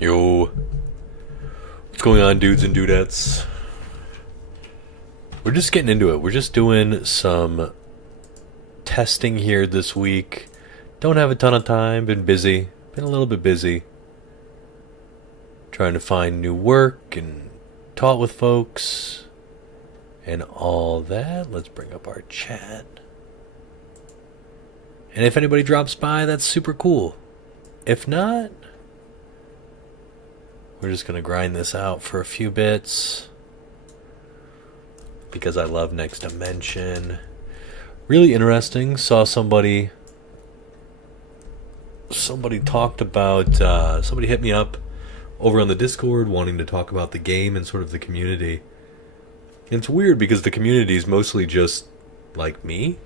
Yo, what's going on, dudes and dudettes? We're just getting into it. We're just doing some testing here this week. Don't have a ton of time. Been busy. Been a little bit busy. Trying to find new work and talk with folks and all that. Let's bring up our chat. And if anybody drops by, that's super cool. If not, we're just going to grind this out for a few bits because I love Next Dimension. Really interesting. Saw somebody talked about, somebody hit me up over on the Discord wanting to talk about the game and sort of the community. And it's weird because the community is mostly just like me,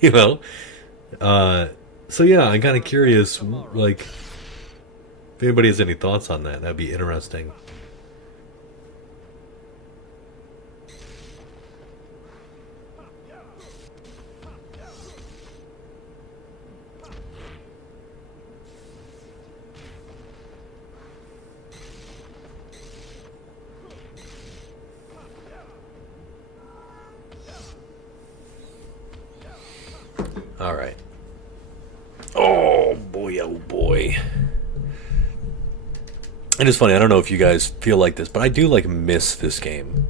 you know? So yeah, I'm kind of curious, like, if anybody has any thoughts on that, that'd be interesting. All right. Oh boy, oh boy. And it's funny, I don't know if you guys feel like this, but I do miss this game.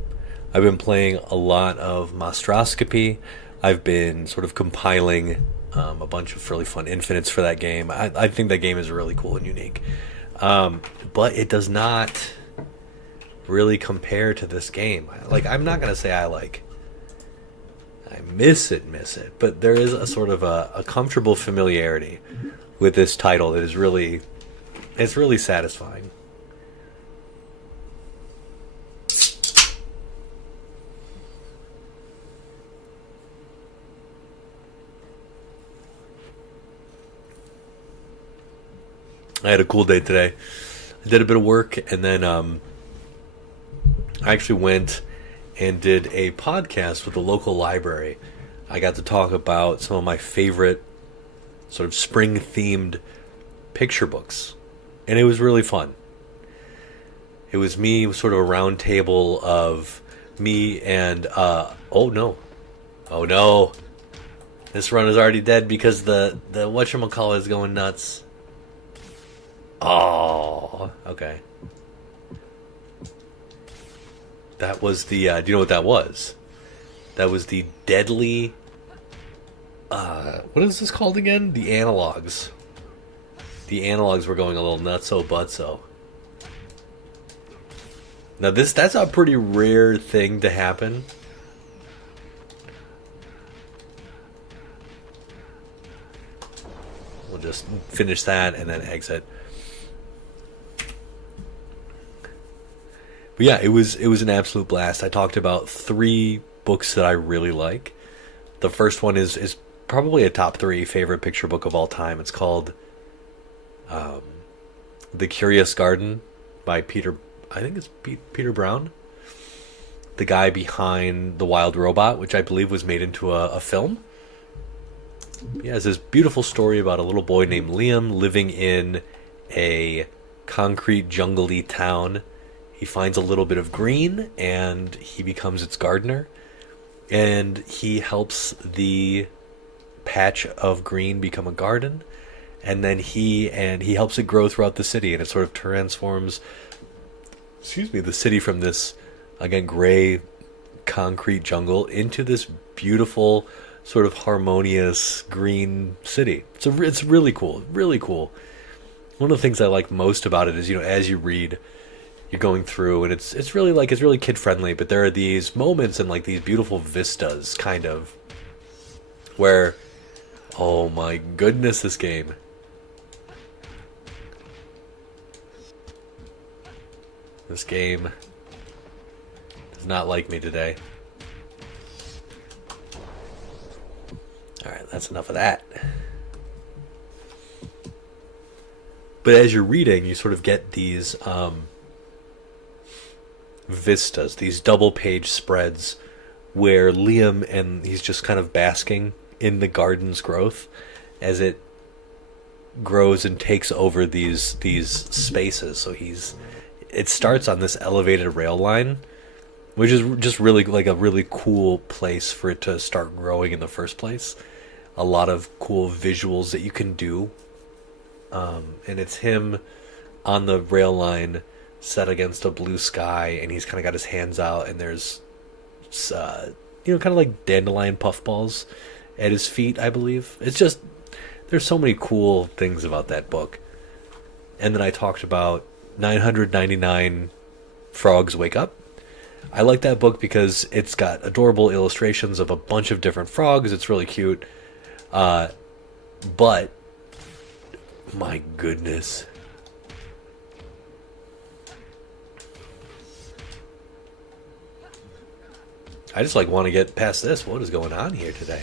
I've been playing a lot of Monstroscopy. I've been sort of compiling a bunch of really fun infinites for that game. I think that game is really cool and unique. But it does not really compare to this game. I'm not going to say I miss it, but there is a sort of a comfortable familiarity with this title that is really, it's really satisfying. I had a cool day today. I did a bit of work, and then I actually went and did a podcast with the local library. I got to talk about some of my favorite sort of spring-themed picture books, and it was really fun. It was me, sort of a round table of me and, oh no, this run is already dead because the whatchamacallit is going nuts. Oh, okay. That was the, do you know what that was? That was the deadly, what is this called again? The analogs. The analogs were going a little nutso-butso. Now that's a pretty rare thing to happen. We'll just finish that and then exit. But yeah, it was an absolute blast. I talked about 3 books that I really like. The first one is probably a top 3 favorite picture book of all time. It's called The Curious Garden by Peter Brown. The guy behind The Wild Robot, which I believe was made into a film. He has this beautiful story about a little boy named Liam living in a concrete jungle-y town. He finds a little bit of green, and he becomes its gardener. And he helps the patch of green become a garden. And then he helps it grow throughout the city, and it sort of transforms, the city from this, again, gray concrete jungle into this beautiful, sort of harmonious green city. It's really cool, really cool. One of the things I like most about it is, as you read, you're going through, and it's really kid friendly, but there are these moments and these beautiful vistas, kind of, where, oh my goodness, this game. This game does not like me today. Alright, that's enough of that. But as you're reading, you sort of get these vistas, these double page spreads where Liam, and he's just kind of basking in the garden's growth as it grows and takes over these spaces. So it starts on this elevated rail line, which is just really like a really cool place for it to start growing in the first place. A lot of cool visuals that you can do, and it's him on the rail line set against a blue sky, and he's kind of got his hands out, and there's kind of like dandelion puffballs at his feet, I believe. It's just, there's so many cool things about that book. And then I talked about 999 Frogs Wake Up. I like that book because it's got adorable illustrations of a bunch of different frogs. It's really cute. But, my goodness. I just want to get past this. What is going on here today?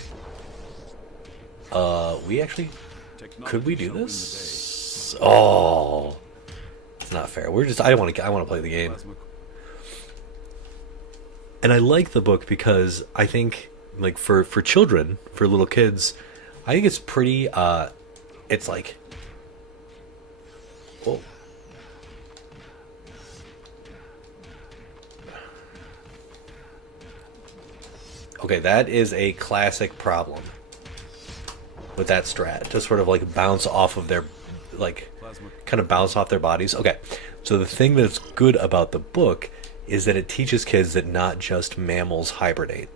We actually, could we do this? Oh, it's not fair. I want to play the game. And I like the book because I think, for children, for little kids, I think it's pretty, it's like, whoa. Okay, that is a classic problem with that strat. To sort of bounce off of their, kind of bounce off their bodies. Okay, so the thing that's good about the book is that it teaches kids that not just mammals hibernate.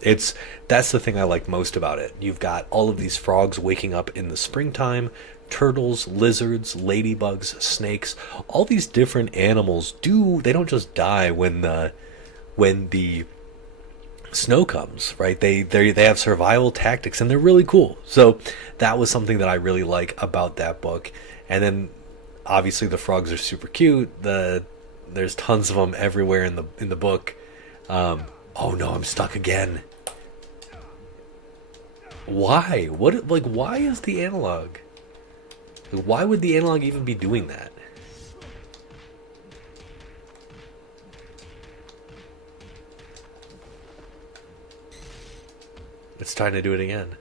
That's the thing I like most about it. You've got all of these frogs waking up in the springtime, turtles, lizards, ladybugs, snakes, all these different animals they don't just die when the snow comes, right? They have survival tactics, and they're really cool. So that was something that I really like about that book. And then obviously the frogs are super cute. There's tons of them everywhere in the book. Oh no, I'm stuck again. Why? Why is the analog? Why would the analog even be doing that? It's trying to do it again.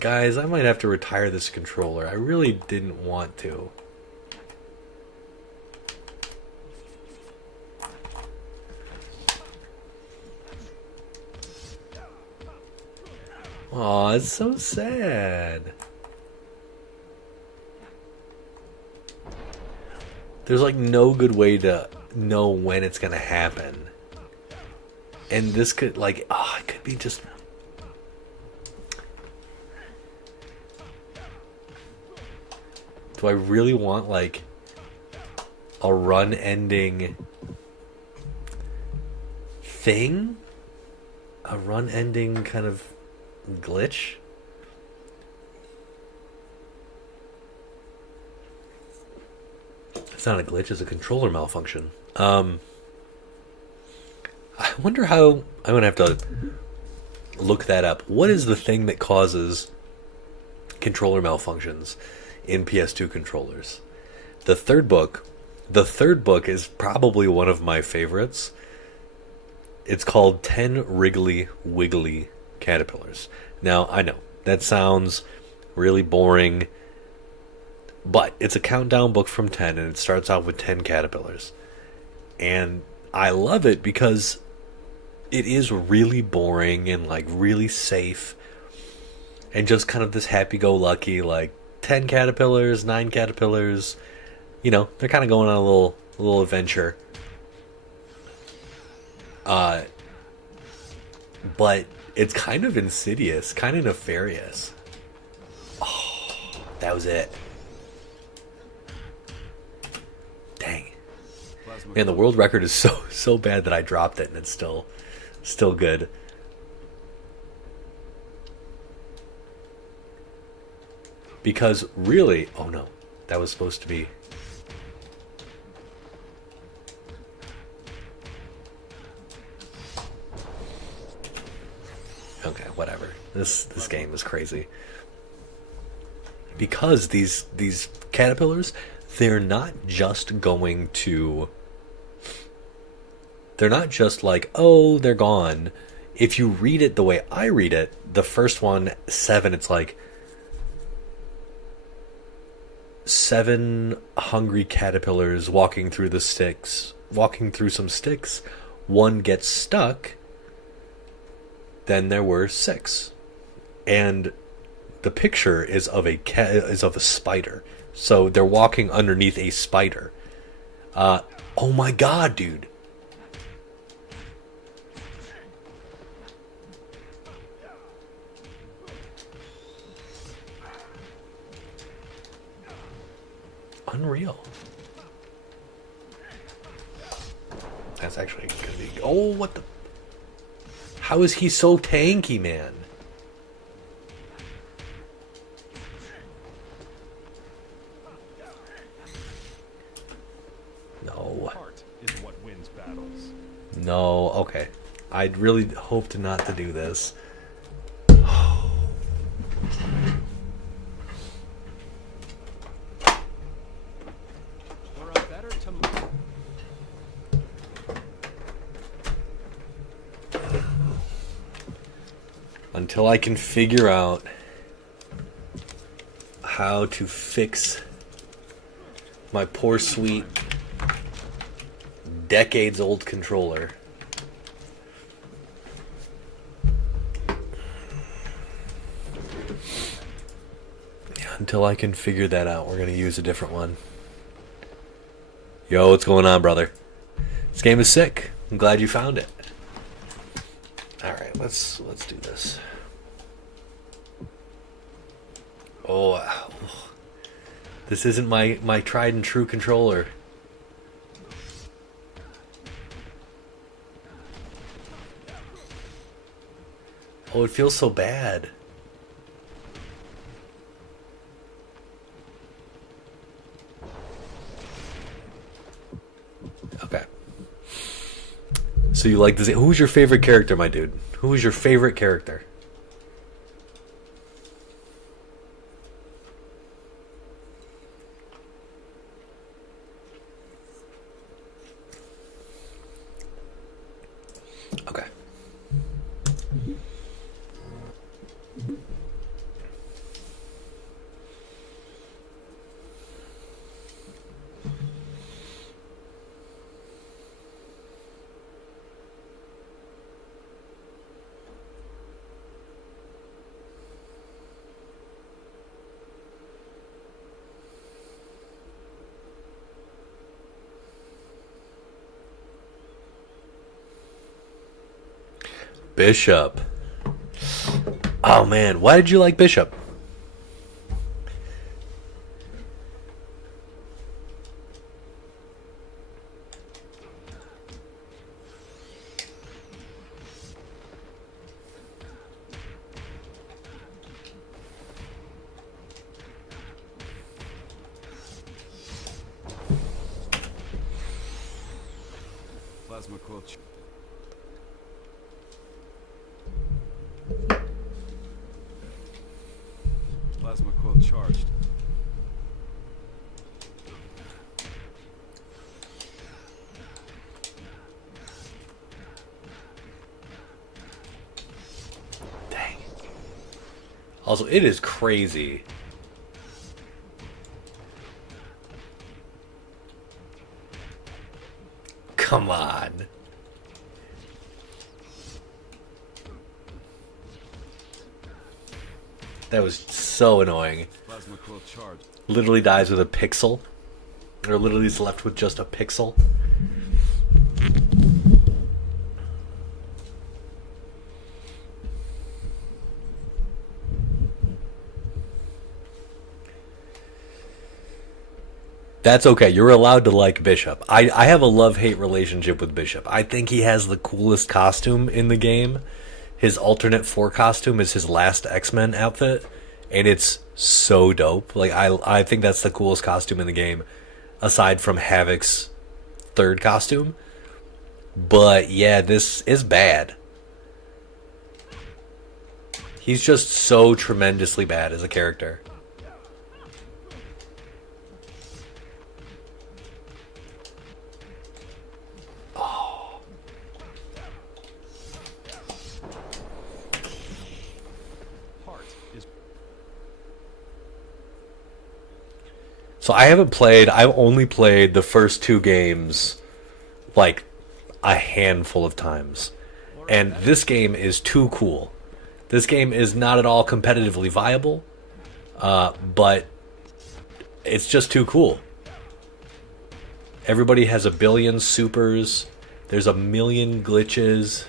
Guys, I might have to retire this controller. I really didn't want to. Aw, it's so sad. There's no good way to know when it's gonna happen. And this could, it could be just... Do I really want, a run-ending thing? A run-ending kind of glitch? It's not a glitch, it's a controller malfunction. I wonder how... I'm going to have to look that up. What is the thing that causes controller malfunctions in PS2 controllers? The third book is probably one of my favorites. It's called 10 Wriggly Wiggly Caterpillars. Now, I know, that sounds really boring, but it's a countdown book from 10, and it starts out with 10 caterpillars. And I love it because it is really boring and really safe, and just kind of this happy-go-lucky 10 caterpillars, 9 caterpillars. They're kind of going on a little adventure. But it's kind of insidious, kind of nefarious. Oh, that was it. Dang. Man, the world record is so bad that I dropped it, and it's still good. Because really, oh no, that was supposed to be... Okay, whatever. This game is crazy. Because these caterpillars, they're not just going to... They're not just oh, they're gone. If you read it the way I read it, the first one, 7, it's 7 hungry caterpillars walking through some sticks. One gets stuck. Then there were 6, and the picture is of a spider. So they're walking underneath a spider. Oh my god, dude. Unreal. That's actually gonna be... Oh, what the... How is he so tanky, man? No. Heart is what wins battles. No, okay. I'd really hoped not to do this. For a better tomorrow. Until I can figure out how to fix my poor sweet decades old controller. Yeah, until I can figure that out, we're going to use a different one. Yo, what's going on, brother? This game is sick. I'm glad you found it. Alright, let's do this. Oh, this isn't my tried and true controller. Oh, it feels so bad. Okay. So you like this? Who's your favorite character, my dude? Who is your favorite character? Okay. Bishop. Oh man, why did you like Bishop? Plasma quilt. Plasma quilt charged. Dang. Also, it is crazy. Come on. That was so annoying. Plasma quilt charged. Literally dies with a pixel. Or literally is left with just a pixel. That's okay. You're allowed to like Bishop. I have a love-hate relationship with Bishop. I think he has the coolest costume in the game. His alternate 4 costume is his last X-Men outfit, and it's so dope. Like I think that's the coolest costume in the game, aside from Havoc's 3rd costume. But yeah, this is bad. He's just so tremendously bad as a character. So I've only played the first two games like a handful of times. And this game is too cool. This game is not at all competitively viable, but it's just too cool. Everybody has a billion supers. There's a million glitches.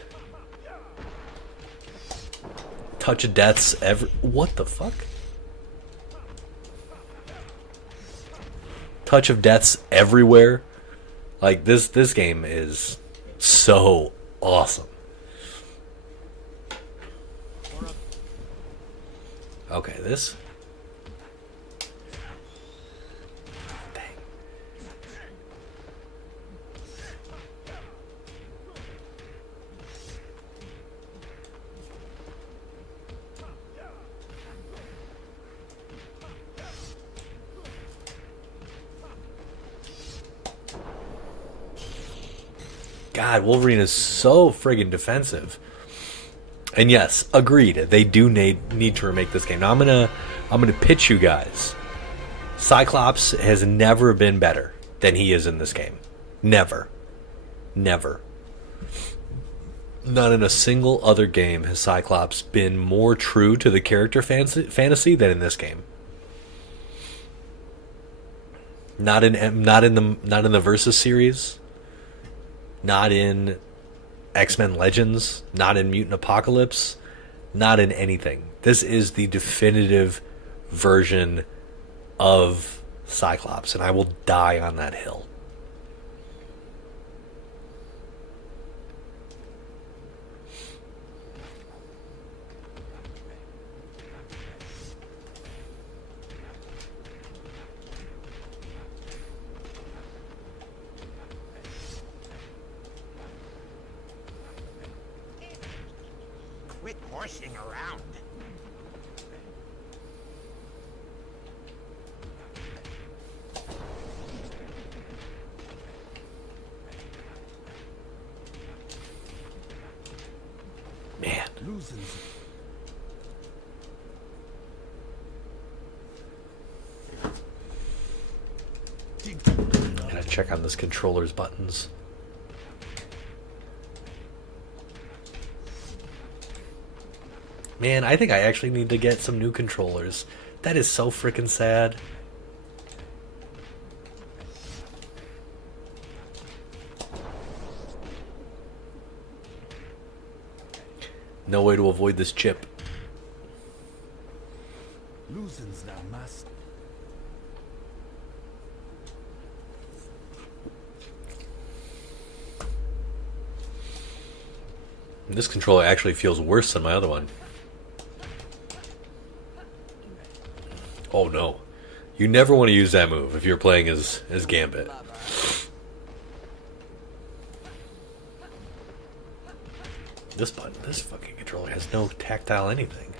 Touch of deaths what the fuck? Touch of deaths everywhere. Like this game is so awesome. Okay, this. Dang. God, Wolverine is so friggin' defensive. And yes, agreed. They do need to remake this game. Now I'm gonna pitch you guys. Cyclops has never been better than he is in this game. Never. Never. Not in a single other game has Cyclops been more true to the character fantasy than in this game. Not in the Versus series. Not in X-Men Legends, not in Mutant Apocalypse, not in anything. This is the definitive version of Cyclops, and I will die on that hill. Quit horsing around. Man. Losing. Gotta check on this controller's buttons. Man, I think I actually need to get some new controllers. That is so freaking sad. No way to avoid this chip. Losing's thou must. This controller actually feels worse than my other one. Oh no. You never want to use that move if you're playing as Gambit. This fucking controller has no tactile anything.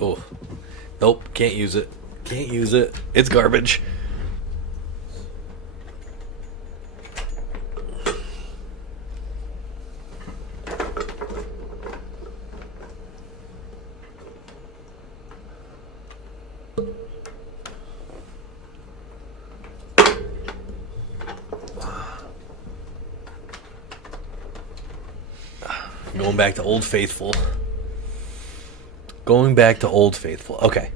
Oh. Nope, can't use it. Can't use it. It's garbage. Going back to Old Faithful. Going back to Old Faithful. Okay.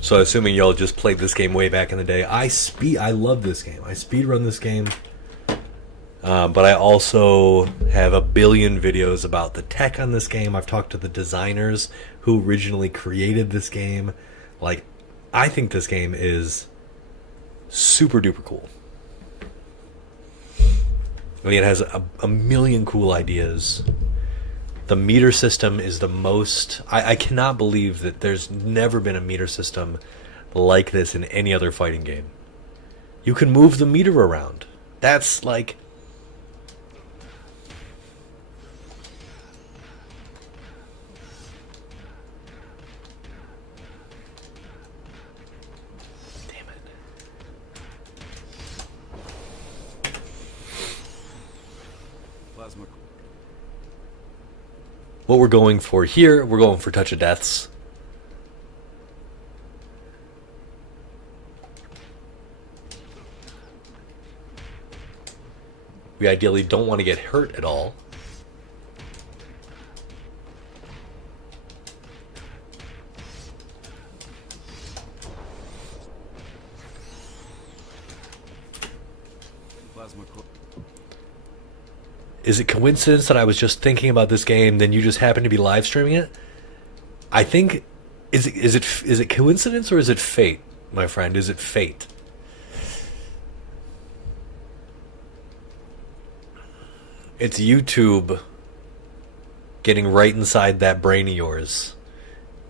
So assuming y'all just played this game way back in the day, I love this game. I speedrun this game. But I also have a billion videos about the tech on this game. I've talked to the designers who originally created this game. Like, I think this game is super duper cool. I mean, it has a million cool ideas. The meter system is the most... I cannot believe that there's never been a meter system like this in any other fighting game. You can move the meter around. That's like... Damn it. Plasma. What we're going for here, we're going for Touch of Deaths. We ideally don't want to get hurt at all. Plasma. Is it coincidence that I was just thinking about this game, then you just happened to be live streaming it? I think is it coincidence or is it fate, my friend? Is it fate? It's YouTube getting right inside that brain of yours,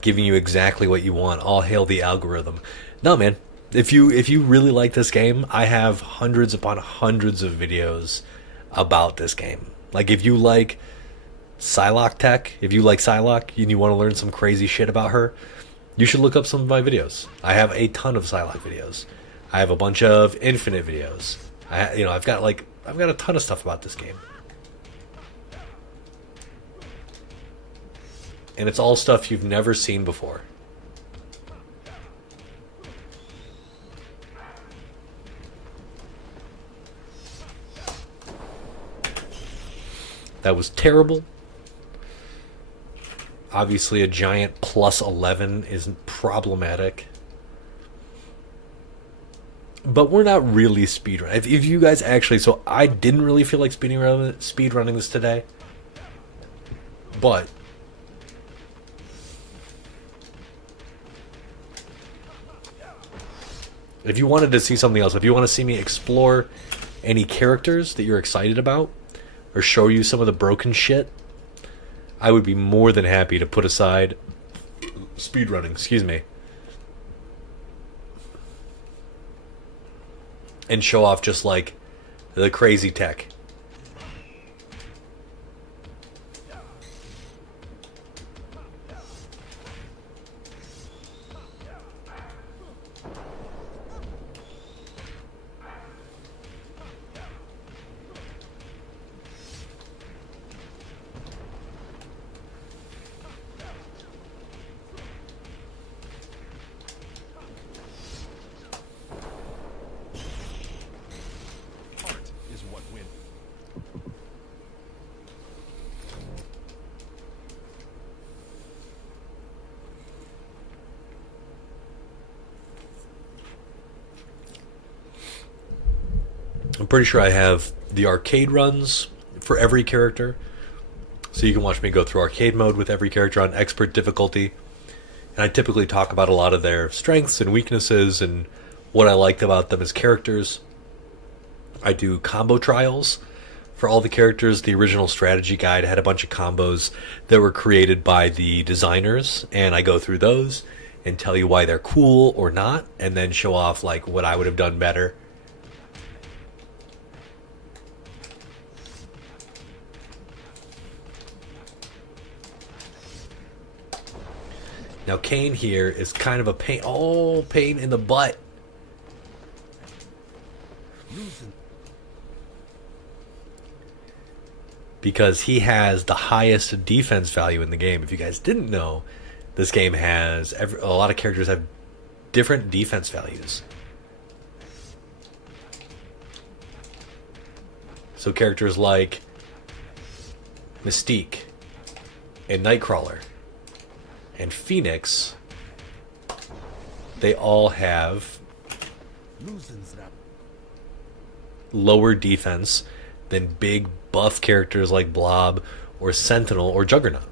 giving you exactly what you want. All hail the algorithm. No, man. If you really like this game, I have hundreds upon hundreds of videos about this game. Like, if you like Psylocke tech, if you like Psylocke and you want to learn some crazy shit about her, you should look up some of my videos. I have a ton of Psylocke videos. I have a bunch of Infinite videos. I've got a ton of stuff about this game. And it's all stuff you've never seen before. That was terrible. Obviously, a giant plus 11 is problematic. But we're not really speedrunning. If you guys actually... So, I didn't really feel like speedrunning this today. But... if you wanted to see something else, if you want to see me explore any characters that you're excited about, or show you some of the broken shit, I would be more than happy to put aside speedrunning, and show off just like the crazy tech. Heart is what wins. I'm pretty sure I have the arcade runs for every character. So you can watch me go through arcade mode with every character on expert difficulty. And I typically talk about a lot of their strengths and weaknesses and what I liked about them as characters. I do combo trials for all the characters. The original strategy guide had a bunch of combos that were created by the designers, and I go through those and tell you why they're cool or not, and then show off like what I would have done better. Now Kane here is kind of a pain. Oh, pain in the butt. Because he has the highest defense value in the game. If you guys didn't know, this game has a lot of characters have different defense values. So characters like Mystique and Nightcrawler and Phoenix, they all have lower defense than big buff characters like Blob or Sentinel or Juggernaut.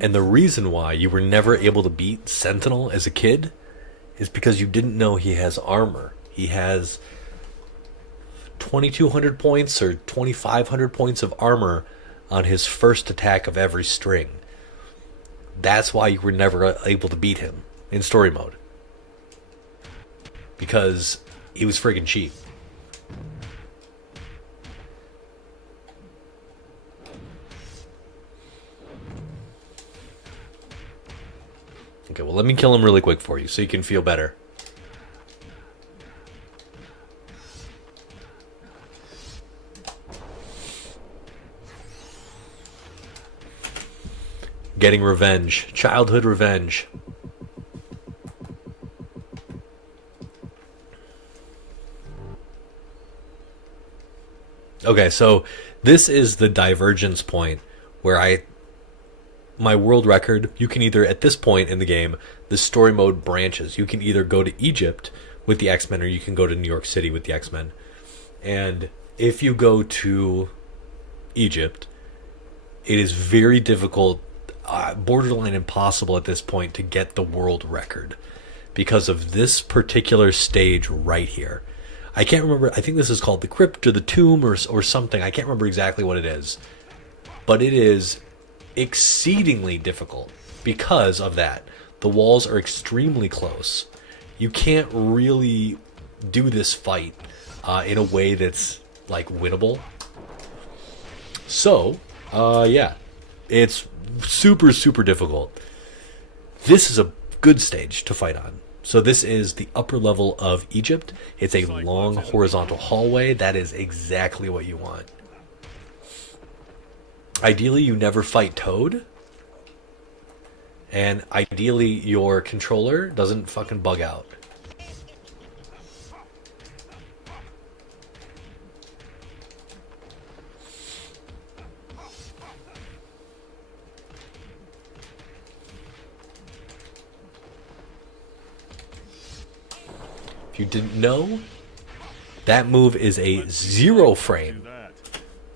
And the reason why you were never able to beat Sentinel as a kid is because you didn't know he has armor. He has 2,200 points or 2,500 points of armor on his first attack of every string. That's why you were never able to beat him in story mode. Because he was friggin' cheap. Okay, well, let me kill him really quick for you so you can feel better. Getting revenge. Childhood revenge. Okay, so this is the divergence point where my world record, you can either, at this point in the game, the story mode branches. You can either go to Egypt with the X-Men or you can go to New York City with the X-Men. And if you go to Egypt, it is very difficult, borderline impossible at this point to get the world record because of this particular stage right here. I can't remember. I think this is called the Crypt or the Tomb or something. I can't remember exactly what it is. But it is exceedingly difficult because of that. The walls are extremely close. You can't really do this fight in a way that's, like, winnable. So, yeah. It's super, super difficult. This is a good stage to fight on. So this is the upper level of Egypt. It's a long horizontal hallway. That is exactly what you want. Ideally, you never fight Toad. And ideally, your controller doesn't fucking bug out. If you didn't know, that move is a 0 frame.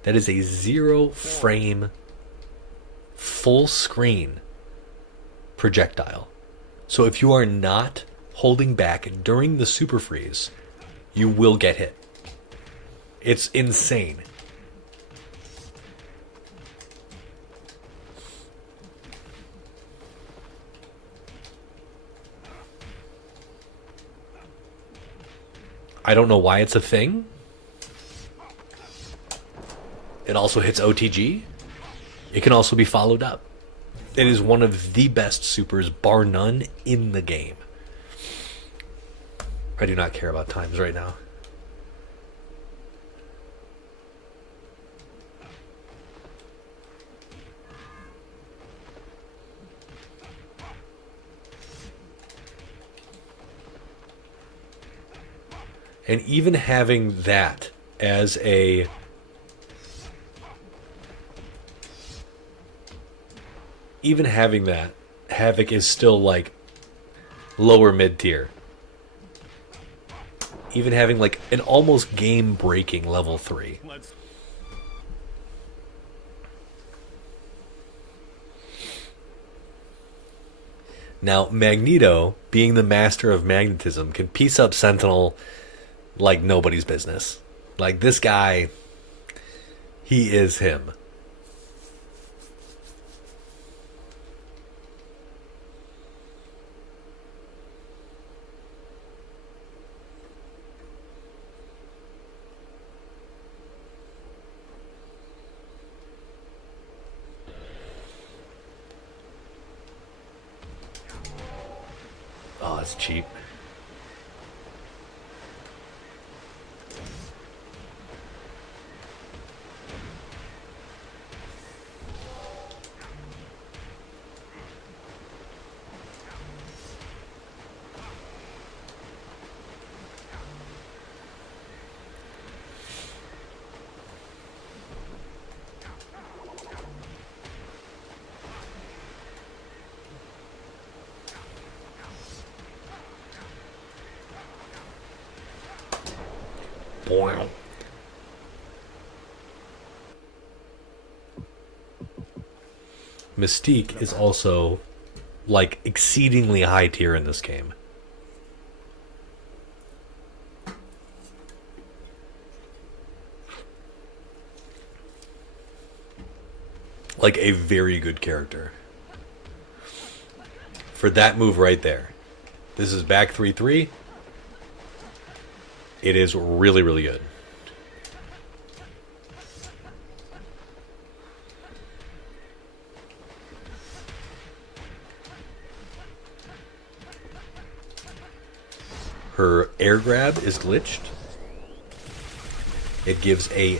That is a 0 frame full screen projectile. So if you are not holding back during the super freeze, you will get hit. It's insane. I don't know why it's a thing. It also hits OTG. It can also be followed up. It is one of the best supers, bar none, in the game. I do not care about times right now. And even having that as a... Even having that, Havoc is still, like, lower mid-tier. Even having, like, an almost game-breaking level 3. Now, Magneto, being the master of magnetism, can piece up Sentinel like nobody's business. Like, this guy, he is him. Oh, it's cheap. Boing. Mystique is also, like, exceedingly high tier in this game. Like, a very good character. For that move right there. This is back 3-3. It is really, really good. Her air grab is glitched. It gives a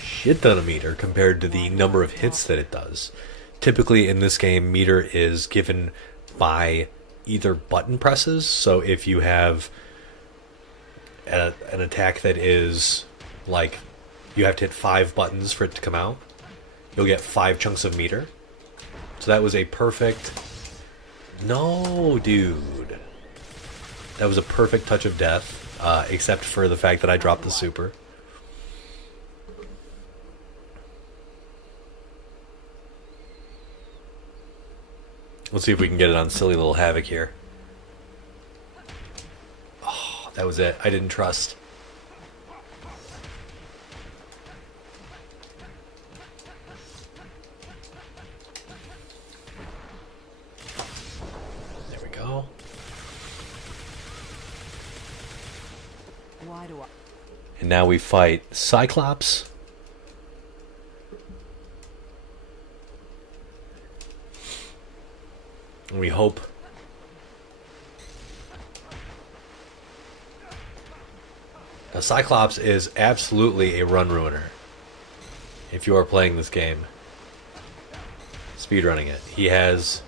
shit ton of meter compared to the number of hits that it does. Typically in this game, meter is given by either button presses. So if you have an attack that is like you have to hit 5 buttons for it to come out, you'll get 5 chunks of meter. So that was a perfect... No, dude. That was a perfect touch of death, except for the fact that I dropped the super. Let's see if we can get it on silly little Havoc here. Oh, that was it. I didn't trust. There we go. Why do I? And now we fight Cyclops. And we hope. Now, Cyclops is absolutely a run ruiner. If you are playing this game, speedrunning it, he has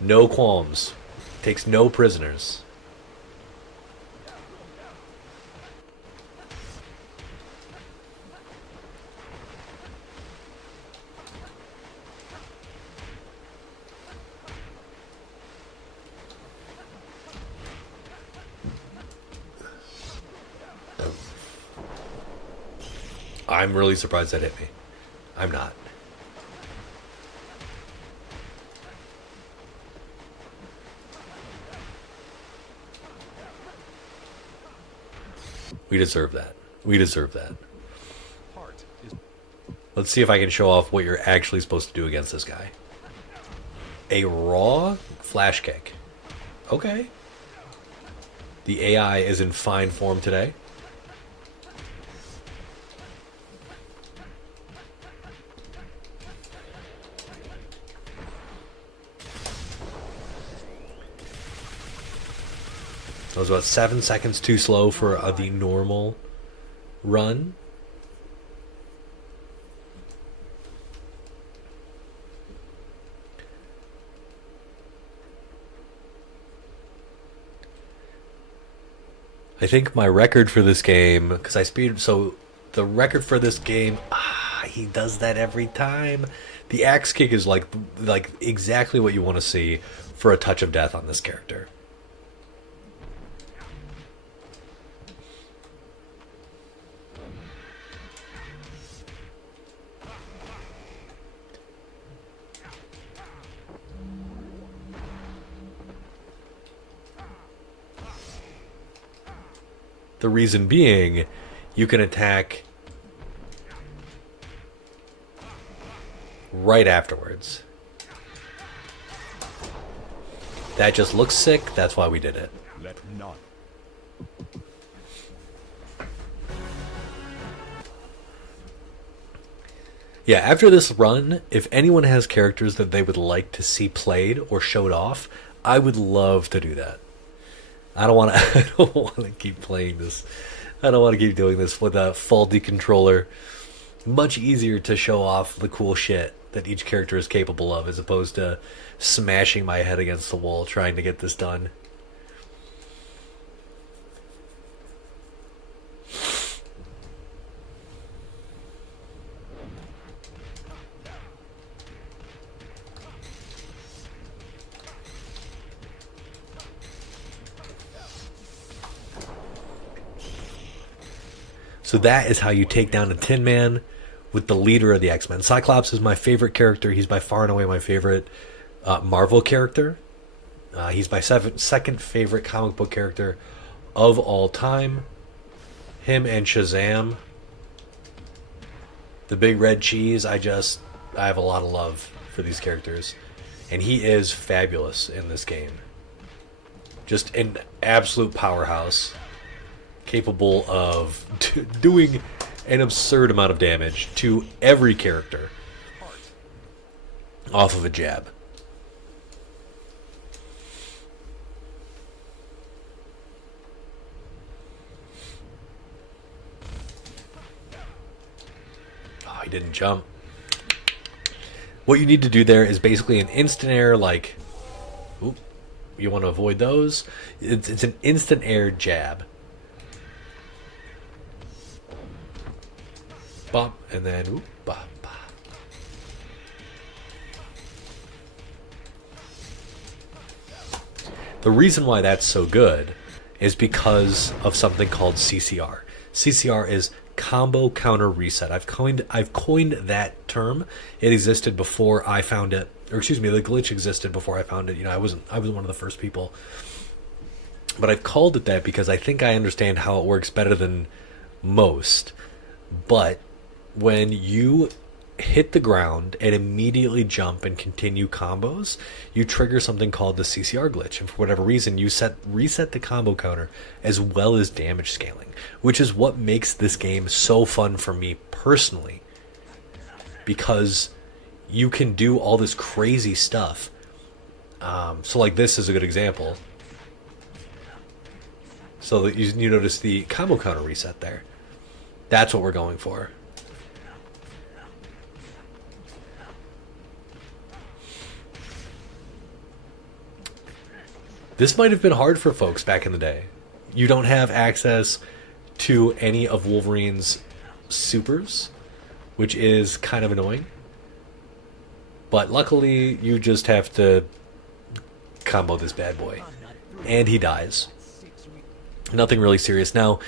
no qualms, takes no prisoners. I'm really surprised that hit me. I'm not. We deserve that. We deserve that. Heart is Let's see if I can show off what you're actually supposed to do against this guy. A raw flash kick. Okay. The AI is in fine form today. That was about 7 seconds too slow for the normal run. I think my record for this game, because so the record for this game, he does that every time. The axe kick is like exactly what you want to see for a touch of death on this character. The reason being, you can attack right afterwards. That just looks sick, that's why we did it. let none. Yeah, after this run, if anyone has characters that they would like to see played or showed off, I would love to do that. I don't want to. I don't want to keep playing this. I don't want to keep doing this with a faulty controller. Much easier to show off the cool shit that each character is capable of, as opposed to smashing my head against the wall trying to get this done. So that is how you take down a Tin Man with the leader of the X-Men. Cyclops is my favorite character. He's by far and away my favorite Marvel character. He's my second favorite comic book character of all time. Him and Shazam. The Big Red Cheese. I have a lot of love for these characters. And he is fabulous in this game. Just an absolute powerhouse. capable of doing an absurd amount of damage to every character off of a jab. Oh, he didn't jump. What you need to do there is basically an instant air, like, oop, you want to avoid those. It's an instant air jab. Bop, and then oop, bop, bop. The reason why that's so good is because of something called CCR. CCR is combo counter reset. I've coined that term. It existed before I found it, or excuse me, the glitch existed before I found it. You know, I was one of the first people. But I've called it that because I think I understand how it works better than most. But when you hit the ground and immediately jump and continue combos, you trigger something called the CCR glitch, and for whatever reason you reset the combo counter as well as damage scaling, which is what makes this game so fun for me personally, because you can do all this crazy stuff. So like this is a good example. So that you notice the combo counter reset there. That's what we're going for. This might have been hard for folks back in the day. You don't have access to any of Wolverine's supers, which is kind of annoying. But luckily, you just have to combo this bad boy. And he dies. Nothing really serious. Now,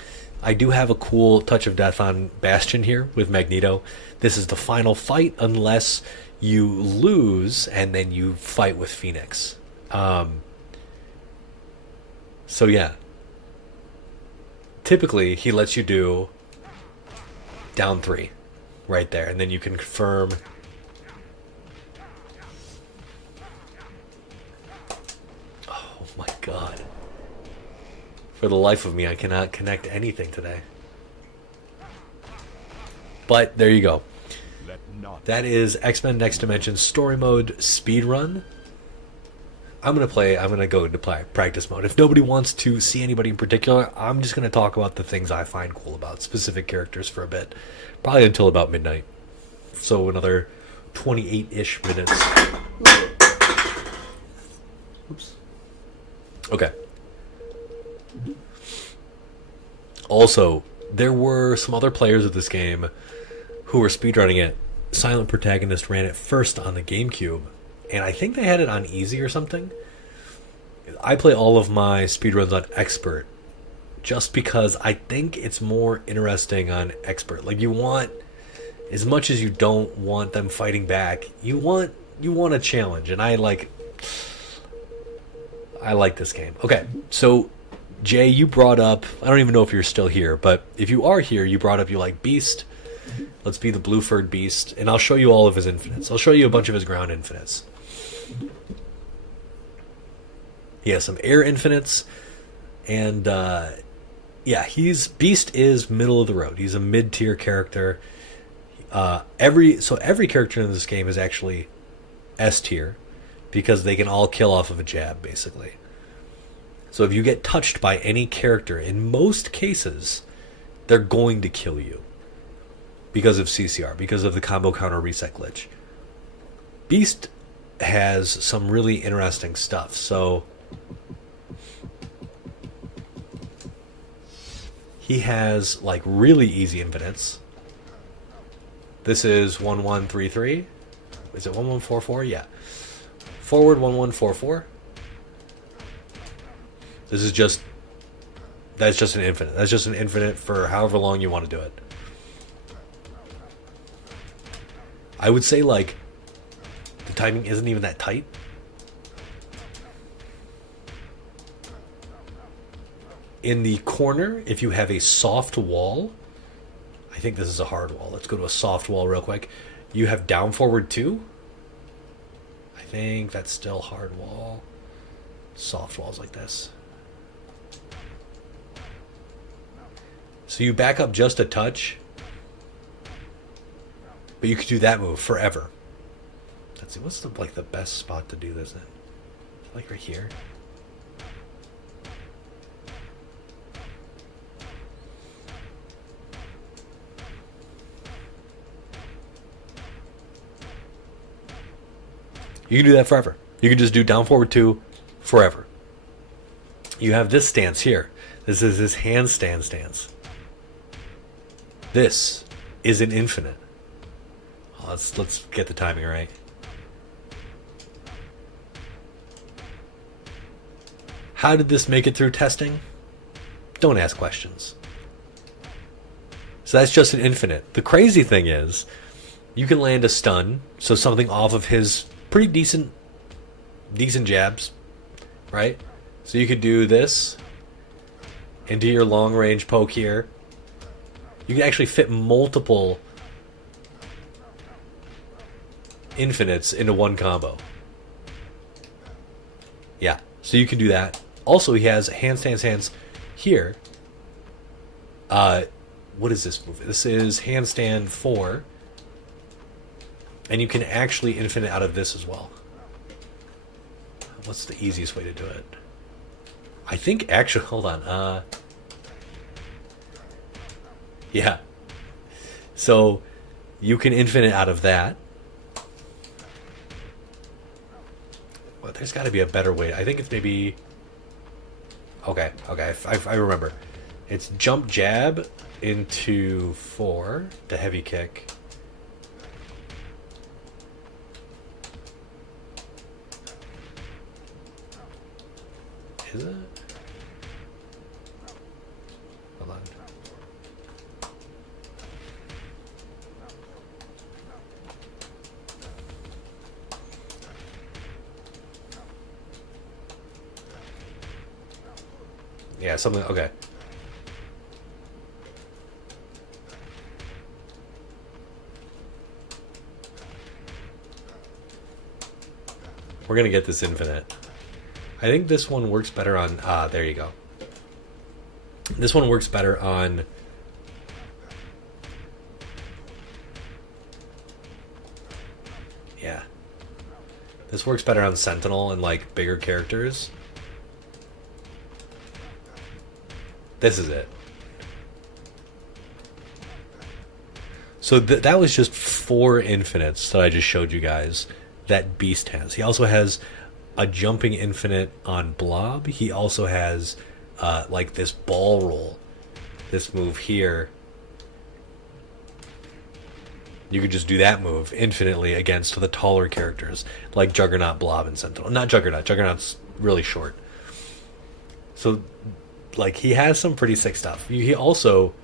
I do have a cool touch of death on Bastion here with Magneto. This is the final fight unless you lose and then you fight with Phoenix. So yeah, typically he lets you do down 3 right there, and then you can confirm. Oh my god. For the life of me, I cannot connect anything today. But there you go. That is X-Men Next Dimension Story Mode Speedrun. I'm going to go into practice mode. If nobody wants to see anybody in particular, I'm just going to talk about the things I find cool about specific characters for a bit. Probably until about midnight. So another 28-ish minutes. Oops. Okay. Also, there were some other players of this game who were speedrunning it. Silent Protagonist ran it first on the GameCube, and I think they had it on easy or something. I play all of my speedruns on expert just because I think it's more interesting on expert. Like, you want, as much as you don't want them fighting back, you want a challenge, and I like this game. Okay, so Jay, you brought up, I don't even know if you're still here, but if you are here, you brought up you like Beast. Let's be the Blue-Furred Beast, and I'll show you all of his infinites. I'll show you a bunch of his ground infinites. He has some air infinites, and yeah, Beast is middle of the road. He's a mid-tier character. Every character in this game is actually S tier, because they can all kill off of a jab, basically. So if you get touched by any character, in most cases, they're going to kill you. Because of CCR, because of the combo counter reset glitch. Beast has some really interesting stuff. So he has like really easy infinites. This is 1133. Is it 1144? Yeah. Forward 1144. That's just an infinite. That's just an infinite for however long you want to do it. I would say, like, the timing isn't even that tight. In the corner, if you have a soft wall, I think this is a hard wall. Let's go to a soft wall real quick. You have down forward 2. I think that's still hard wall. Soft walls like this. So you back up just a touch, but you could do that move forever. Let's see, what's the like the best spot to do this in? Like right here. You can do that forever. You can just do down forward 2 forever. You have this stance here. This is his handstand stance. This is an infinite. Let's get the timing right. How did this make it through testing? Don't ask questions. So that's just an infinite. The crazy thing is, you can land a stun, so something off of his pretty decent jabs, right? So you could do this into your long range poke here. You can actually fit multiple infinites into one combo. Yeah, so you can do that. Also, he has handstands here. What is this move? This is handstand 4. And you can actually infinite out of this as well. What's the easiest way to do it? I think actually, hold on. Yeah. So you can infinite out of that. Well, there's got to be a better way. I think it's maybe... Okay. I remember. It's jump jab into 4, the heavy kick. Is it? Hold on. Yeah, something. Okay. We're gonna get this infinite. I think this one works better on... there you go. This one works better on... Yeah. This works better on Sentinel and, like, bigger characters. This is it. So that was just 4 infinites that I just showed you guys that Beast has. He also has a jumping infinite on Blob. He also has like this ball roll, this move here. You could just do that move infinitely against the taller characters like Juggernaut, Blob, and Sentinel. Not Juggernaut. Juggernaut's really short. So, like, he has some pretty sick stuff. He also...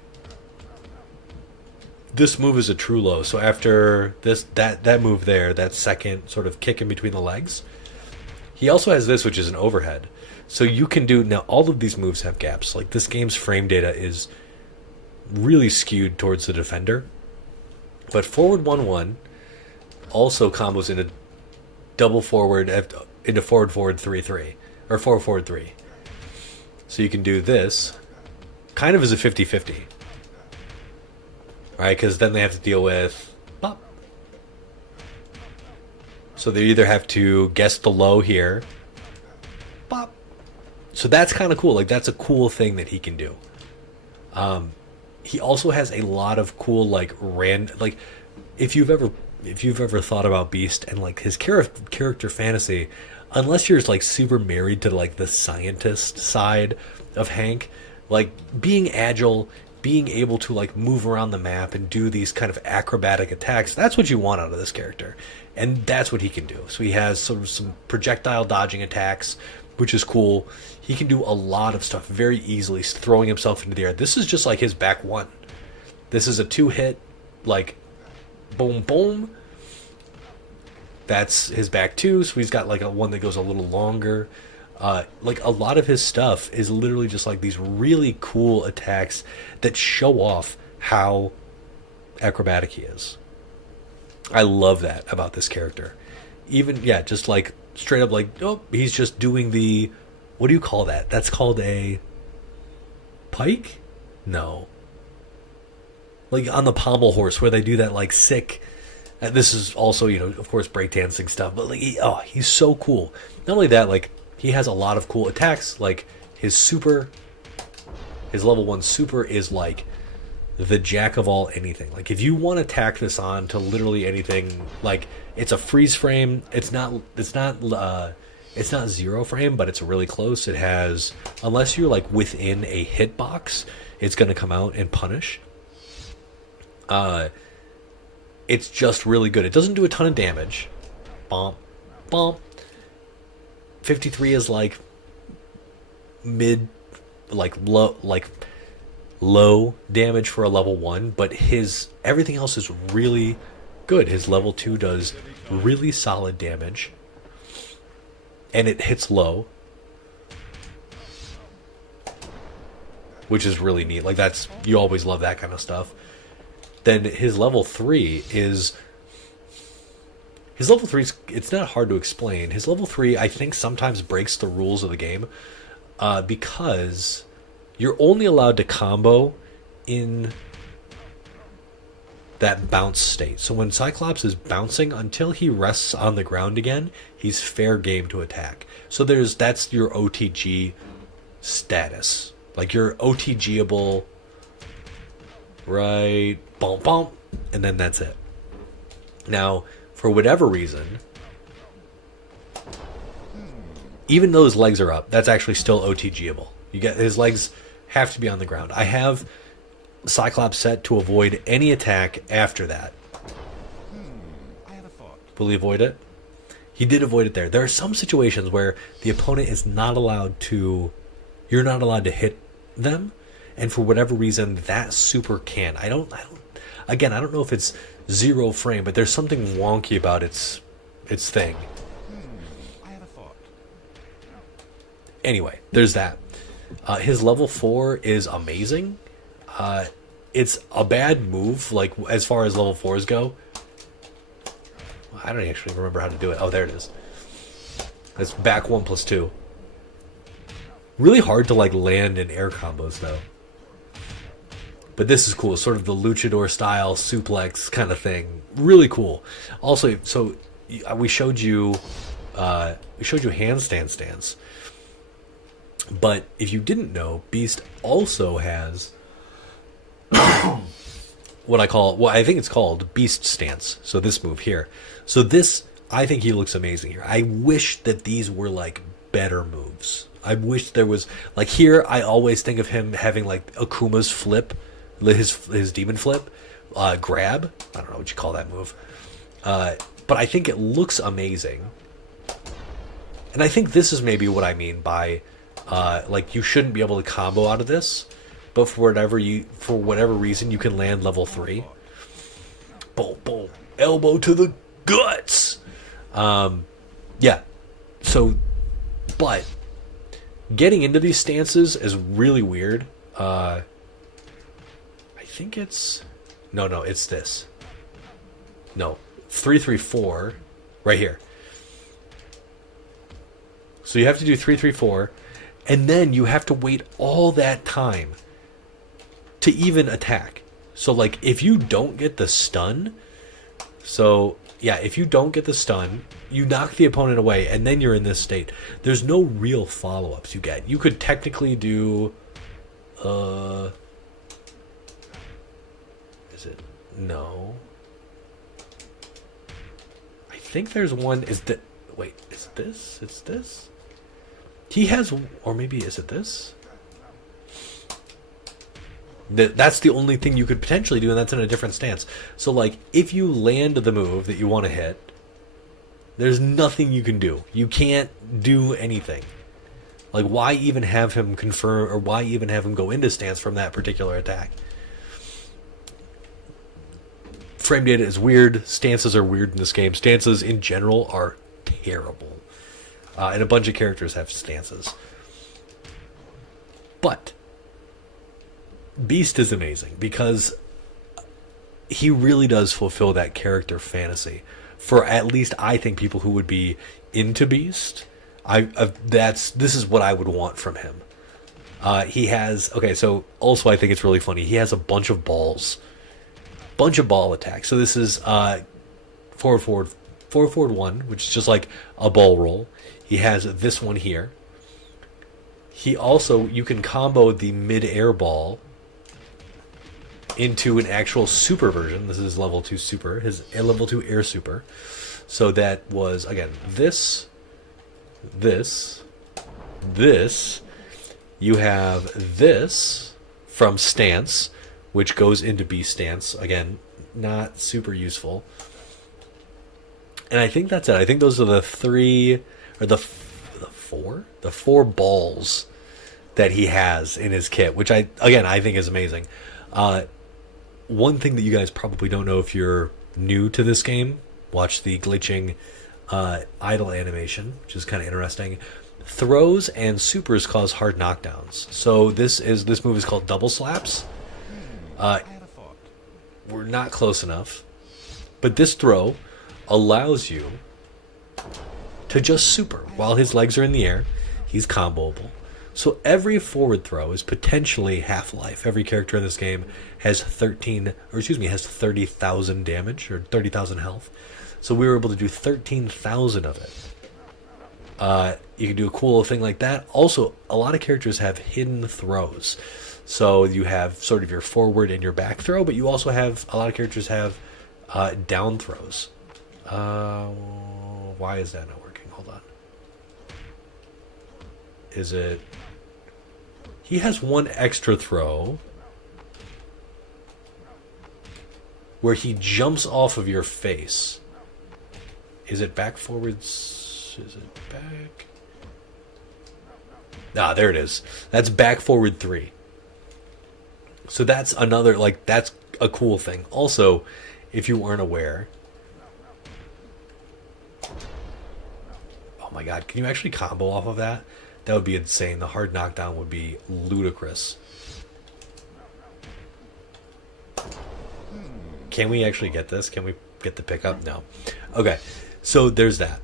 This move is a true low. So after this, that move there, that second sort of kick in between the legs... He also has this, which is an overhead. So you can do... Now, all of these moves have gaps. Like, this game's frame data is really skewed towards the defender. But forward 1-1 also combos into double forward... into forward 3-3. Or forward 3. So you can do this kind of as a 50-50. Right? Because then they have to deal with... Pop. So they either have to guess the low here. Pop. So that's kind of cool. Like, that's a cool thing that he can do. He also has a lot of cool, like, like, if you've ever thought about Beast and, like, his character fantasy, unless you're, like, super married to, like, the scientist side of Hank, like, being agile, being able to, like, move around the map and do these kind of acrobatic attacks, that's what you want out of this character. And that's what he can do. So he has sort of some projectile dodging attacks, which is cool. He can do a lot of stuff very easily, throwing himself into the air. This is just like his back 1. This is a 2-hit, like, boom, boom. That's his back 2, so he's got, like, a one that goes a little longer. Like, a lot of his stuff is literally just, like, these really cool attacks that show off how acrobatic he is. I love that about this character. Even, yeah, just, like, straight up, like, oh, he's just doing the... What do you call that? That's called a... Pike? No. like on the pommel horse where they do that like sick. This is also, you know, of course, breakdancing stuff, but like, he's so cool. Not only that, like he has a lot of cool attacks. Like his level 1 super is like the jack of all anything. Like if you want to tack this on to literally anything, like it's a freeze frame. It's not 0 frame, but it's really close. It has, unless you're like within a hitbox, it's going to come out and punish. It's just really good. It doesn't do a ton of damage. Bomp, bomp. 53 is like mid, like low damage for a level 1, but everything else is really good. His level 2 does really solid damage, and it hits low, which is really neat. Like you always love that kind of stuff. Then his level 3 is... His level 3 it's not hard to explain. His level 3, I think, sometimes breaks the rules of the game because you're only allowed to combo in that bounce state. So when Cyclops is bouncing, until he rests on the ground again, he's fair game to attack. So that's your OTG status. Like you're OTGable, right? Bump, bump, and then that's it. Now, for whatever reason, even though his legs are up, that's actually still OTGable. His legs have to be on the ground. I have Cyclops set to avoid any attack after that. I have a thought. Will he avoid it? He did avoid it there. There are some situations where the opponent is not allowed to... You're not allowed to hit them, and for whatever reason, that super can. I don't know if it's 0 frame, but there's something wonky about its thing. I have a thought. Anyway, there's that. His level 4 is amazing. It's a bad move, like as far as level 4s go. I don't actually remember how to do it. Oh, there it is. It's back 1+2. Really hard to like land in air combos though. But this is cool, sort of the luchador style suplex kind of thing. Really cool. Also, so we showed you handstand stance. But if you didn't know, Beast also has what I think it's called Beast stance. So this move here. So this, I think he looks amazing here. I wish that these were like better moves. I wish there was, like here, I always think of him having like Akuma's flip, his demon flip, grab. I don't know what you call that move. But I think it looks amazing. And I think this is maybe what I mean by, like you shouldn't be able to combo out of this, but for whatever reason, you can land level 3. Boom, boom, elbow to the guts. Yeah. So, but getting into these stances is really weird. I think it's... No, it's this. No. 3-3-4. Right here. So you have to do 3-3-4. And then you have to wait all that time to even attack. So, like, if you don't get the stun... So, yeah, if you don't get the stun, you knock the opponent away, and then you're in this state. There's no real follow-ups you get. You could technically do... Is it? No. I think there's one... Wait, is this? It's this? He has... Or maybe is it this? That's the only thing you could potentially do, and that's in a different stance. So, like, if you land the move that you want to hit, there's nothing you can do. You can't do anything. Like, why even have him confirm, or why even have him go into stance from that particular attack? Frame data is weird. Stances are weird in this game. Stances, in general, are terrible. And a bunch of characters have stances. But Beast is amazing because he really does fulfill that character fantasy for at least I think people who would be into Beast. This is what I would want from him. He has so also I think it's really funny. He has a bunch of balls bunch of ball attacks. So this is forward 1, which is just like a ball roll. He has this one here. He also, you can combo the mid-air ball into an actual super version. This is level 2 super, his level 2 air super. So that was, again, this. You have this from stance, which goes into beast stance. Again, not super useful. And I think that's it. I think those are the 3, or the 4? The 4 balls that he has in his kit, which I think is amazing. One thing that you guys probably don't know if you're new to this game, watch the glitching idle animation, which is kind of interesting. Throws and supers cause hard knockdowns. So this move is called double slaps. I have a thought. We're not close enough, but this throw allows you to just super while his legs are in the air. He's comboable. So every forward throw is potentially half-life. Every character in this game has 30,000 damage, or 30,000 health. So we were able to do 13,000 of it. You can do a cool thing like that. Also, a lot of characters have hidden throws. So you have sort of your forward and your back throw, but you also have, a lot of characters have down throws. Why is that not working? Hold on. Is it... He has one extra throw where he jumps off of your face. Is it back forwards? Is it back? Ah, there it is. That's back forward 3. So that's another, like, that's a cool thing. Also, if you weren't aware... Oh my god, can you actually combo off of that? That would be insane. The hard knockdown would be ludicrous. Can we actually get this? Can we get the pickup? No. Okay, so there's that.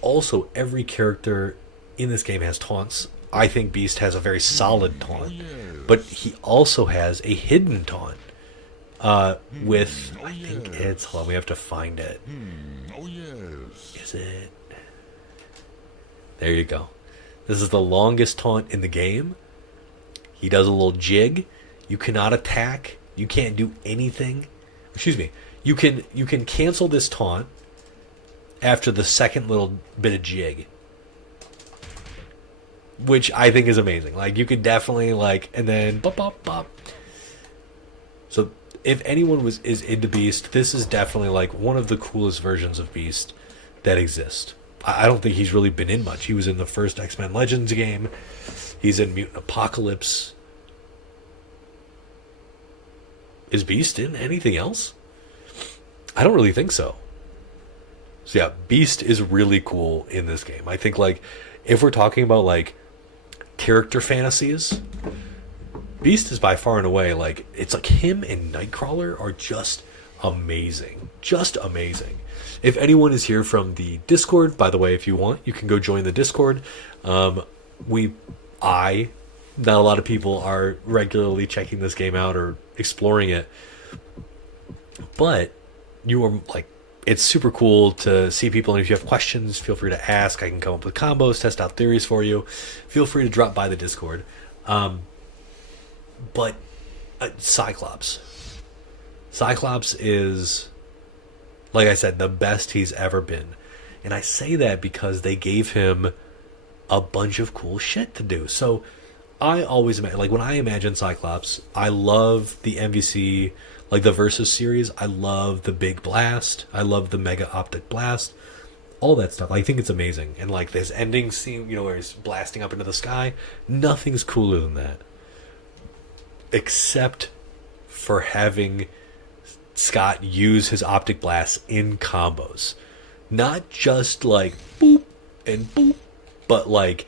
Also, every character in this game has taunts. I think Beast has a very solid taunt, but he also has a hidden taunt. With, I think it's, hold on, we have to find it. Oh yes. Is it? There you go. This is the longest taunt in the game. He does a little jig. You cannot attack. You can't do anything. Excuse me. You can cancel this taunt after the second little bit of jig, which I think is amazing. Like, you could definitely, like, and then bop bop bop. So if anyone is into Beast, this is definitely like one of the coolest versions of Beast that exist. I don't think he's really been in much. He was in the first X-Men Legends game. He's in Mutant Apocalypse. Is Beast in anything else? I don't really think so. So yeah, Beast is really cool in this game. I think, like, if we're talking about, like, character fantasies, Beast is by far and away, like, it's like him and Nightcrawler are just amazing. Just amazing. If anyone is here from the Discord, by the way, if you want, you can go join the Discord. Not a lot of people are regularly checking this game out or exploring it, but you are, like, it's super cool to see people, and if you have questions, feel free to ask. I can come up with combos, test out theories for you. Feel free to drop by the Discord. But Cyclops is, like I said, the best he's ever been. And I say that because they gave him a bunch of cool shit to do. So I always imagine, like, when I imagine Cyclops, I love the MVC, like the Versus series. I love the big blast. I love the mega optic blast. All that stuff. I think it's amazing. And, like, this ending scene, you know, where he's blasting up into the sky, nothing's cooler than that. Except for having Scott use his optic blast in combos. Not just, like, boop and boop, but, like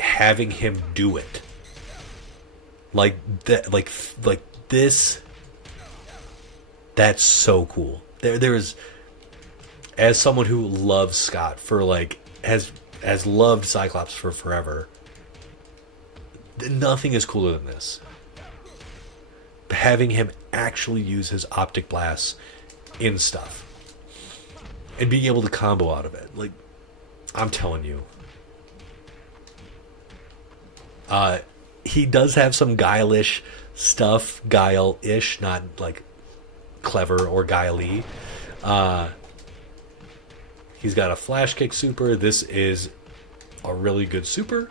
having him do it. Like that, like this. That's so cool. There is, as someone who loves Scott for, like, has loved Cyclops for forever, nothing is cooler than this. having him actually use his optic blasts in stuff and being able to combo out of it. Like, I'm telling you. He does have some guile-ish stuff. Guile-ish, not like clever or guile-y. He's got a flash kick super. This is a really good super.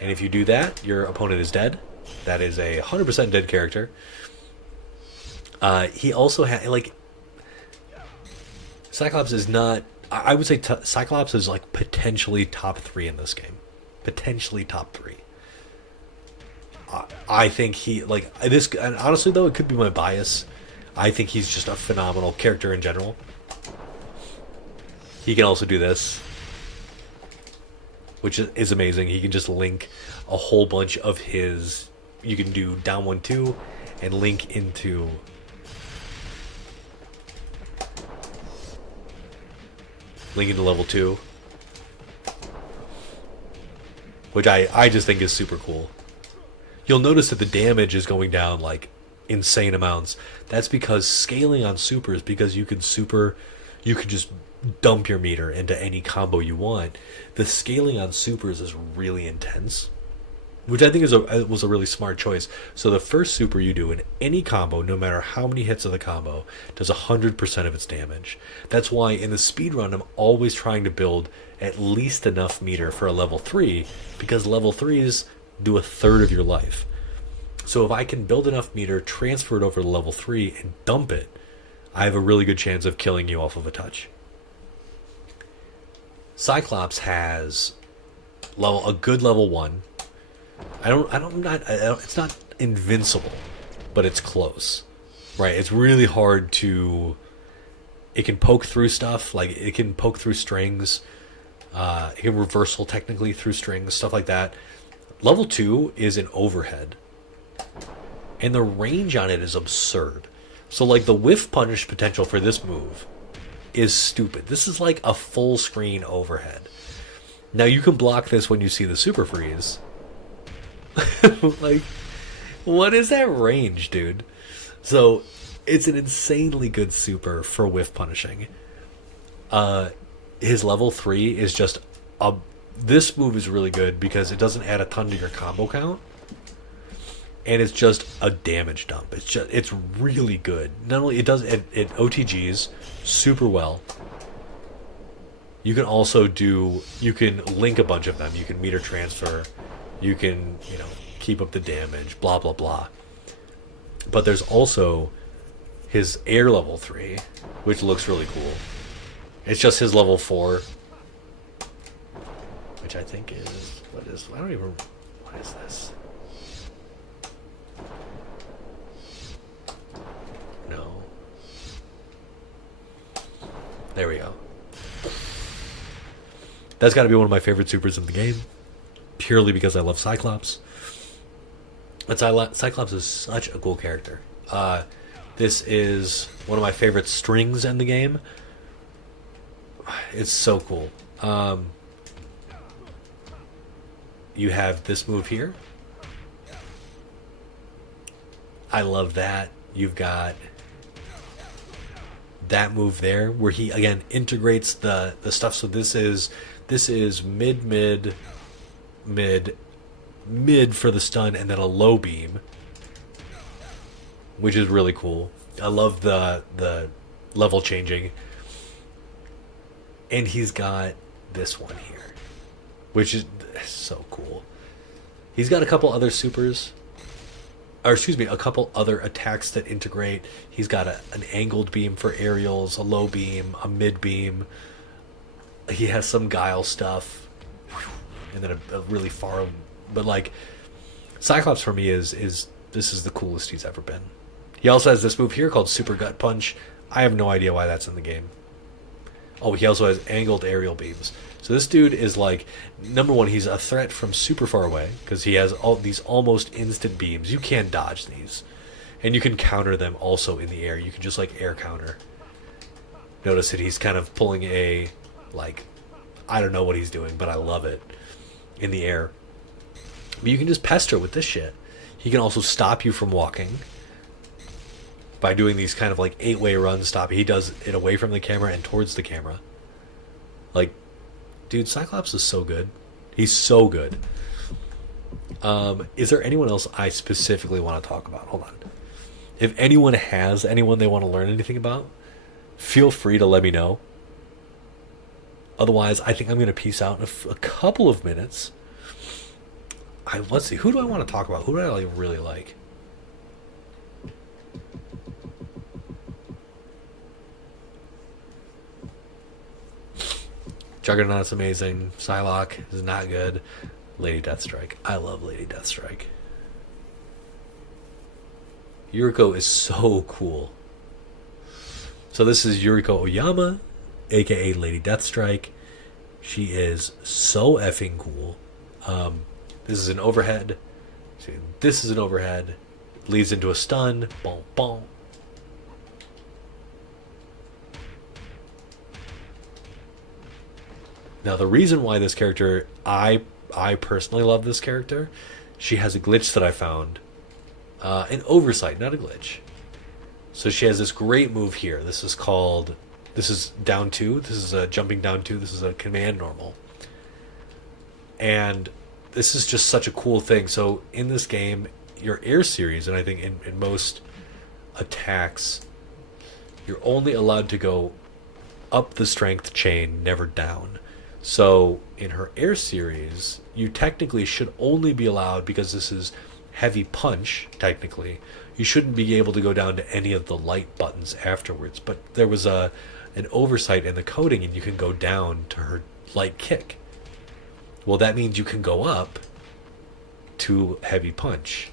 And if you do that, your opponent is dead. That is a 100% dead character. He also has, like, Cyclops is not, I would say Cyclops is like potentially top 3 in this game. Potentially top 3. I think he, like, this, and honestly though, it could be my bias. I think he's just a phenomenal character in general. He can also do this, which is amazing. He can just link a whole bunch of his, you can do down 1-2 and link into level 2, which I just think is super cool. You'll notice that the damage is going down like insane amounts. That's because scaling on supers, because you can just dump your meter into any combo you want. The scaling on supers is really intense, which I think was a really smart choice. So the first super you do in any combo, no matter how many hits of the combo, does 100% of its damage. That's why in the speedrun I'm always trying to build at least enough meter for a level 3, because level 3s do 1/3 of your life. So if I can build enough meter, transfer it over to level 3, and dump it, I have a really good chance of killing you off of a touch. Cyclops has a good level 1. It's not invincible, but it's close, right? It's really hard to, it can poke through stuff, like it can poke through strings, it can reversal technically through strings, stuff like that. Level 2 is an overhead, and the range on it is absurd. So like the whiff punish potential for this move is stupid. This is like a full screen overhead. Now you can block this when you see the super freeze. Like, what is that range, dude? So it's an insanely good super for whiff punishing. His level 3 is just this move is really good because it doesn't add a ton to your combo count, and it's just a damage dump. It's really good. Not only it OTGs super well. You can also you can link a bunch of them. You can meter transfer. You can, keep up the damage, blah, blah, blah. But there's also his air level 3, which looks really cool. It's just his level 4, which I think is, what is this? No. There we go. That's got to be one of my favorite supers in the game, purely because I love Cyclops. But Cyclops is such a cool character. This is one of my favorite strings in the game. It's so cool. You have this move here. I love that. You've got that move there where he again integrates the stuff. So this is mid for the stun, and then a low beam, which is really cool. I love the level changing. And he's got this one here, which is so cool. He's got a couple other supers, or excuse me, a couple other attacks that integrate. He's got an angled beam for aerials, a low beam, a mid beam. He has some guile stuff, and then a really far. But like, Cyclops for me is this is the coolest he's ever been. He also has this move here called Super Gut Punch. I have no idea why that's in the game. Oh, he also has angled aerial beams. So this dude is like, number one, he's a threat from super far away because he has all these almost instant beams. You can't dodge these, and you can counter them also in the air. You can just like air counter. Notice that he's kind of pulling a, like, I don't know what he's doing, but I love it in the air. But you can just pester with this shit. He can also stop you from walking. by doing these kind of like 8-way runs. He does it away from the camera and towards the camera. Like, dude, Cyclops is so good. He's so good. Is there anyone else I specifically want to talk about? Hold on. If anyone has anyone they want to learn anything about, feel free to let me know. Otherwise, I think I'm going to peace out in a couple of minutes. Let's see. Who do I want to talk about? Who do I really like? Juggernaut's amazing. Psylocke is not good. Lady Deathstrike. I love Lady Deathstrike. Yuriko is so cool. So this is Yuriko Oyama, aka Lady Deathstrike. She is so effing cool. This is an overhead. This is an overhead. Leads into a stun. Boom, boom. Now the reason why this character, I personally love this character, she has a glitch that I found. An oversight, not a glitch. So she has this great move here. This is down 2. This is a jumping down 2. This is a command normal. And this is just such a cool thing. So in this game, your air series, and I think in most attacks, you're only allowed to go up the strength chain, never down. So in her air series, you technically should only be allowed, because this is heavy punch, technically, you shouldn't be able to go down to any of the light buttons afterwards. But there was an oversight in the coding, and you can go down to her light kick. Well, that means you can go up to heavy punch.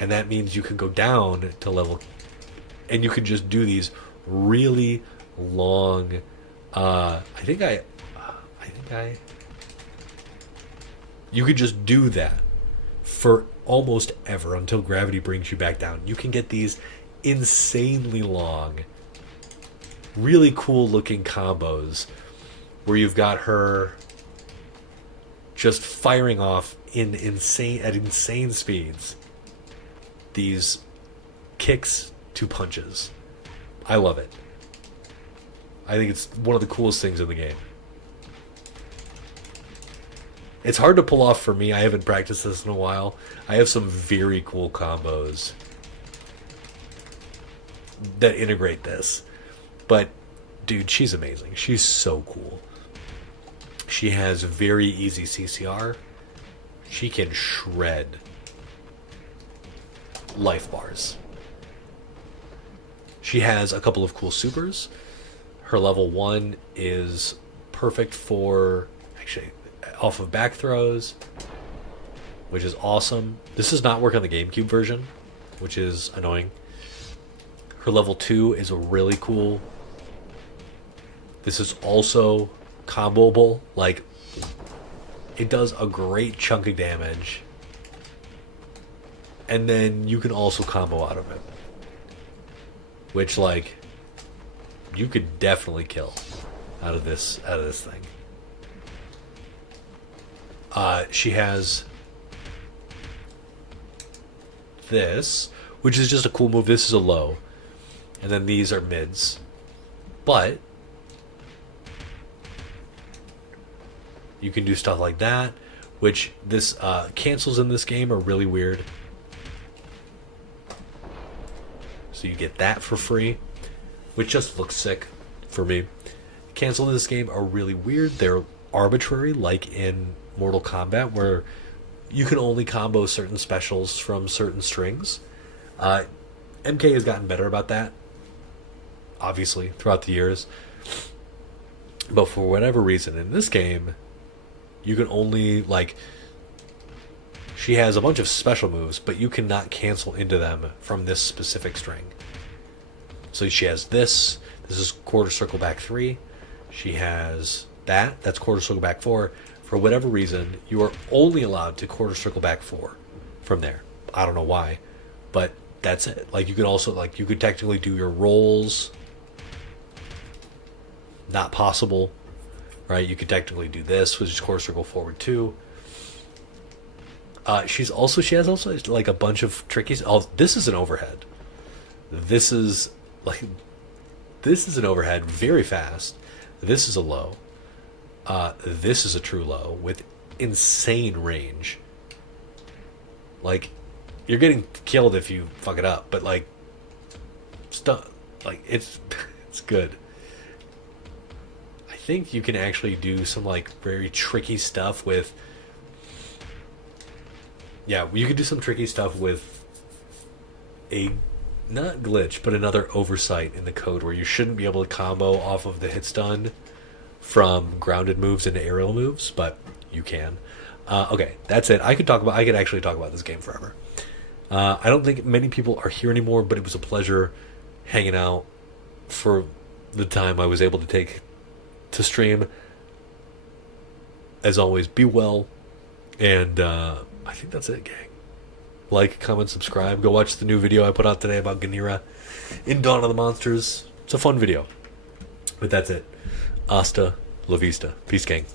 And that means you can go down to level... And you can just do these really long... You could just do that for almost ever until gravity brings you back down. You can get these insanely long, really cool looking combos where you've got her just firing off at insane speeds these kicks to punches. I love it. I think it's one of the coolest things in the game. It's hard to pull off for me. I haven't practiced this in a while. I have some very cool combos that integrate this. But, dude, she's amazing. She's so cool. She has very easy CCR. She can shred life bars. She has a couple of cool supers. Her level 1 is perfect for... Actually... off of back throws, which is awesome. This does not work on the GameCube version, which is annoying. Her level 2 is a really cool. This is also comboable. Like, it does a great chunk of damage, and then you can also combo out of it, which, like, you could definitely kill out of this thing. She has this, which is just a cool move. This is a low, and then these are mids. But you can do stuff like that, which this cancels in this game are really weird. So you get that for free, which just looks sick for me. Cancels in this game are really weird. They're arbitrary, like in Mortal Kombat, where you can only combo certain specials from certain strings. MK has gotten better about that, obviously, throughout the years. But for whatever reason, in this game, you can only, like... She has a bunch of special moves, but you cannot cancel into them from this specific string. So she has this. This is quarter circle back 3. She has that. That's quarter circle back 4. For whatever reason, you are only allowed to quarter circle back 4 from there. I don't know why, but that's it. Like, you could also, like, you could technically do your rolls. Not possible, right? You could technically do this, which is quarter circle forward 2. She has also like a bunch of trickies. Oh, this is an overhead. This is like, this is an overhead very fast. This is a low. This is a true low with insane range. Like, you're getting killed if you fuck it up, but like, like it's it's good. I think you can actually do some like very tricky stuff with. Yeah, you could do some tricky stuff with a not glitch, but another oversight in the code where you shouldn't be able to combo off of the hit stun from grounded moves into aerial moves, but you can. Okay, that's it. I could actually talk about this game forever. I don't think many people are here anymore, but it was a pleasure hanging out for the time I was able to take to stream. As always, be well, and I think that's it, gang. Like, comment, subscribe. Go watch the new video I put out today about Ganira in Dawn of the Monsters. It's a fun video. But that's it. Hasta la vista. Peace, gang.